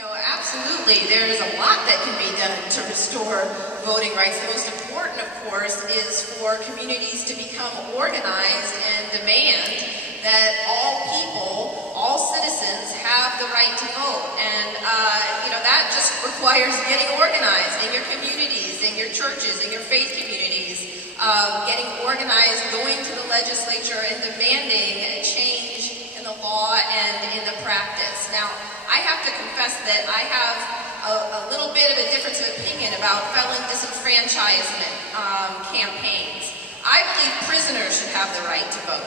Absolutely. There's a lot that can be done to restore voting rights. The most important, of course, is for communities to become organized and demand that all people, all citizens, have the right to vote. And, that just requires getting organized in your communities, in your churches, in your faith communities, getting organized, going to the legislature and demanding a change in the law and in the practice. Now, I have to confess that I have a little bit of a difference of opinion about felon disenfranchisement campaigns. I believe prisoners should have the right to vote.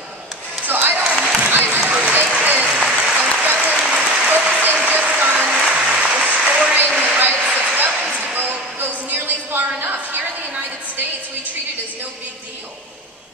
So I never think that a felon focusing just on restoring the rights of felons to vote goes nearly far enough. Here in the United States, we treat it as no big deal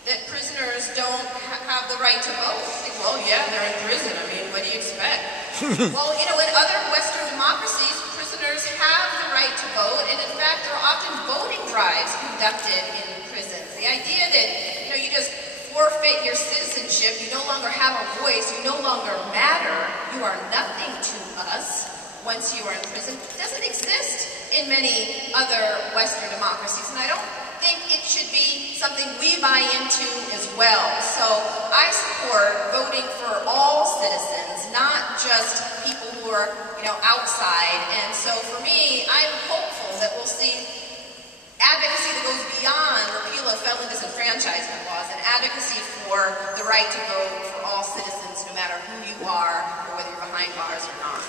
that prisoners don't have the right to vote. Like, well, yeah, they're in prison. I mean, what do you expect? Well, in other Western democracies, prisoners have the right to vote, and in fact, there are often voting drives conducted in prisons. The idea that, you just forfeit your citizenship, you no longer have a voice, you no longer matter, you are nothing to us once you are in prison, doesn't exist in many other Western democracies, and I don't think it should be something we buy into as well. So I support voting for all citizens, not just people who are, outside. And so for me, I'm hopeful that we'll see advocacy that goes beyond repeal of felon disenfranchisement laws and advocacy for the right to vote for all citizens, no matter who you are or whether you're behind bars or not.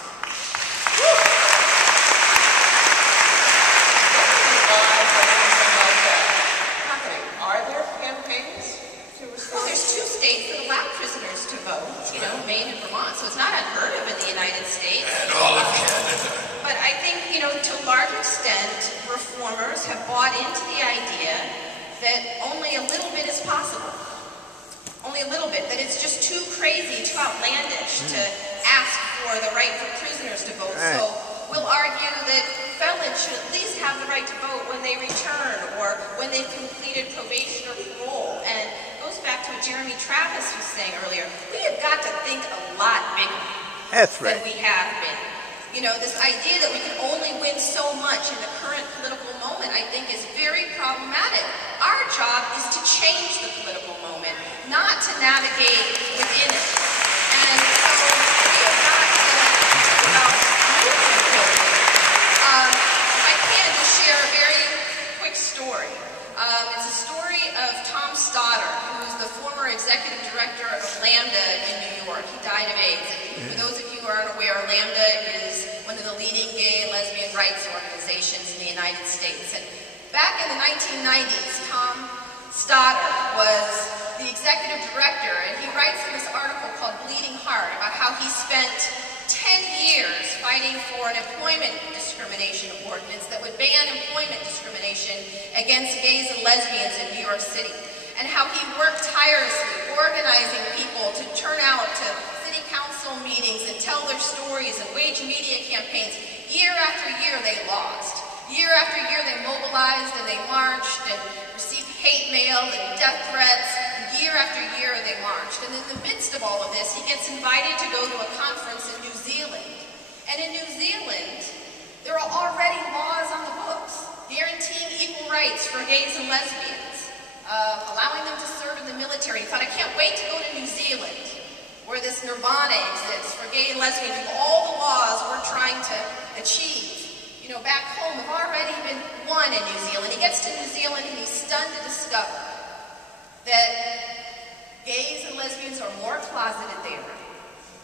Are there campaigns to restore? Well, there's 2 states that allow prisoners to vote, Maine and Vermont, so it's not unheard of in the United States. And all of Canada. But I think, to a large extent, reformers have bought into the idea that only a little bit is possible. Only a little bit, that it's just too crazy, too outlandish to ask for the right for prisoners to vote. Right. So we'll argue that felons should at least have the right to vote when they return or when they've completed probation or parole. And it goes back to what Jeremy Travis was saying earlier. We have got to think a lot bigger than we have been. This idea that we can only win so much in the current political moment, I think, is very problematic. Our job is to change the political moment, not to navigate within it. And so we have got to think about moving forward. I can just share a very quick story. It's a story of Tom Stoddard, who's the former executive director of Lambda in New York. He died of AIDS. And for those of you who aren't aware, Lambda is one of the leading gay and lesbian rights organizations in the United States. And back in the 1990s, Tom Stoddard was the executive director, and he writes in this article called Bleeding Heart about how he spent 10 years fighting for an employment discrimination ordinance that would ban employment discrimination against gays and lesbians in New York City, and how he worked tirelessly organizing people to turn out to city council meetings and tell their stories and wage media campaigns. Year after year they lost. Year after year they mobilized and they marched and received hate mail and death threats. Year after year they marched. And in the midst of all of this, he gets invited to go to a conference in New Zealand. And in New Zealand, there are already laws on the books guaranteeing equal rights for gays and lesbians, allowing them to serve in the military. He thought, I can't wait to go to New Zealand, where this nirvana exists for gay and lesbian people. All the laws we're trying to achieve, back home have already been won in New Zealand. He gets to New Zealand and he's stunned to discover that gays and lesbians are more closeted there.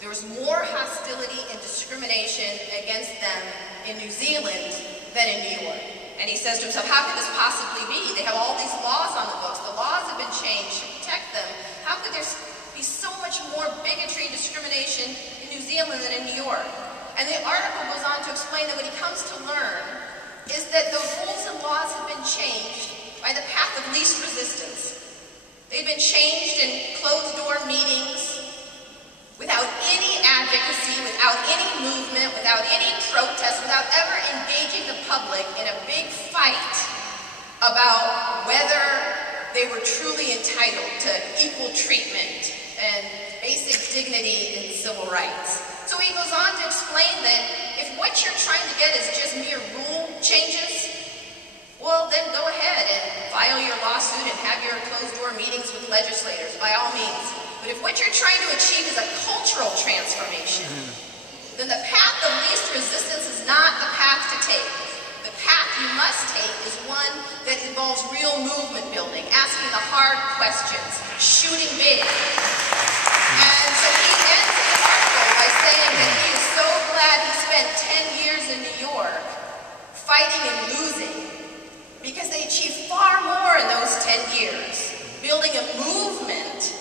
There's more hostility and discrimination against them in New Zealand than in New York. And he says to himself, how could this possibly be? They have all these laws on the books. The laws have been changed to protect them. How could there be so much more bigotry and discrimination in New Zealand than in New York? And the article goes on to explain that what he comes to learn is that the rules and laws have been changed by the path of least resistance. They've been changed in closed-door meetings, without any advocacy, without any movement, without any protest, without ever engaging the public in a big fight about whether they were truly entitled to equal treatment and basic dignity and civil rights. So he goes on to explain that if what you're trying to get is just mere rule changes, well, then go ahead and file your lawsuit and have your closed-door meetings with legislators, by all means. But if what you're trying to achieve is a cultural transformation, then the path of least resistance is not the path to take. The path you must take is one that involves real movement building, asking the hard questions, shooting big. And so he ends his article by saying that he is so glad he spent 10 years in New York fighting and losing, because they achieved far more in those 10 years, building a movement,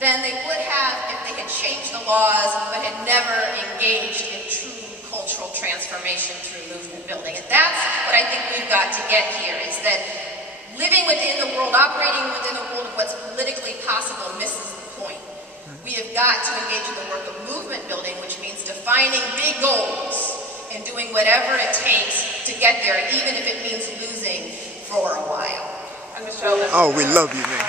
than they would have if they had changed the laws but had never engaged in true cultural transformation through movement building. And that's what I think we've got to get here, is that living within the world, operating within the world of what's politically possible misses the point. We have got to engage in the work of movement building, which means defining big goals and doing whatever it takes to get there, even if it means losing for a while. And Michelle, oh, we love you, man.